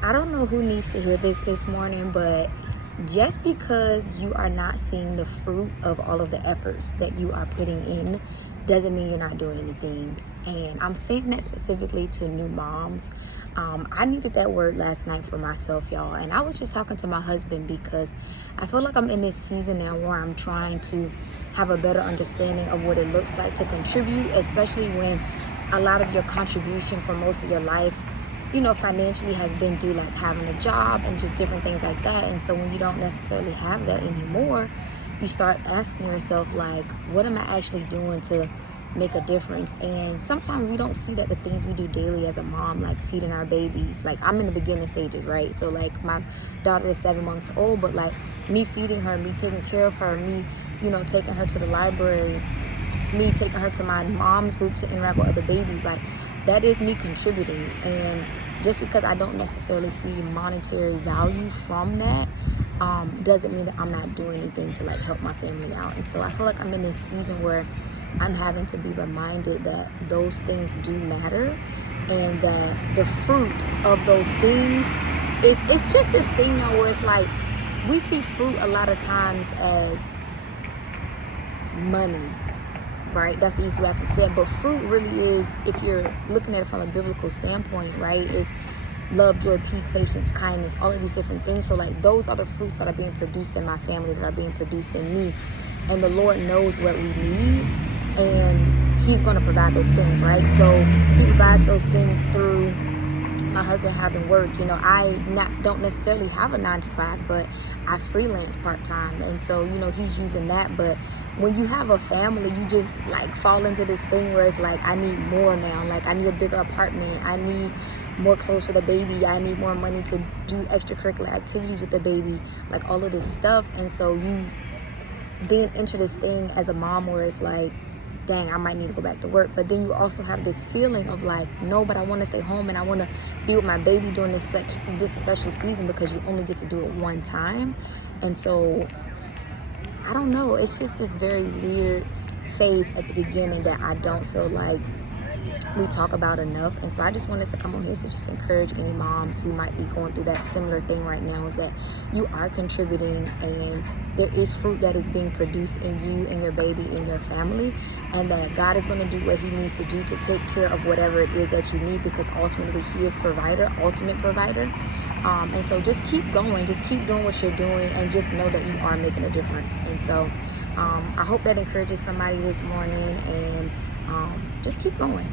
I don't know who needs to hear this morning, but just because you are not seeing the fruit of all of the efforts that you are putting in doesn't mean you're not doing anything. And I'm saying that specifically to new moms. I needed that word last night for myself, y'all. And I was just talking to my husband because I feel like I'm in this season now where I'm trying to have a better understanding of what it looks like to contribute, especially when a lot of your contribution for most of your life, financially has been through like having a job and just different things like that. And so when you don't necessarily have that anymore, you start asking yourself, like, what am I actually doing to make a difference? And sometimes we don't see that the things we do daily as a mom, like feeding our babies, like I'm in the beginning stages, right? So like my daughter is 7 months old, but like me feeding her, me taking care of her, me, taking her to the library, me taking her to my mom's group to interact with other babies, like that is me contributing. And just because I don't necessarily see monetary value from that, doesn't mean that I'm not doing anything to like help my family out. And so I feel like I'm in this season where I'm having to be reminded that those things do matter, and that the fruit of those things it's just this thing now where it's like we see fruit a lot of times as money, right? That's the easy way I can say it. But fruit really is, if you're looking at it from a biblical standpoint, right, is love, joy, peace, patience, kindness, all of these different things. So like those are the fruits that are being produced in my family, that are being produced in me. And the Lord knows what we need, and he's going to provide those things, right? So he provides those things through my husband having work. I don't necessarily have a 9 to 5, but I freelance part-time, and so he's using that. But when you have a family, you just like fall into this thing where it's like, I need more now. Like I need a bigger apartment, I need more clothes for the baby, I need more money to do extracurricular activities with the baby, like all of this stuff. And so you then enter this thing as a mom where it's like, dang, I might need to go back to work. But then you also have this feeling of like, no, but I want to stay home and I want to be with my baby during this special season, because you only get to do it one time. And so I don't know, it's just this very weird phase at the beginning that I don't feel like we talk about enough. And so I just wanted to come on here to just encourage any moms who might be going through that similar thing right now, is that you are contributing, and there is fruit that is being produced in you and your baby and your family, and that God is going to do what he needs to do to take care of whatever it is that you need, because ultimately he is ultimate provider. And so just keep going, just keep doing what you're doing, and just know that you are making a difference. And so I hope that encourages somebody this morning, and just keep going.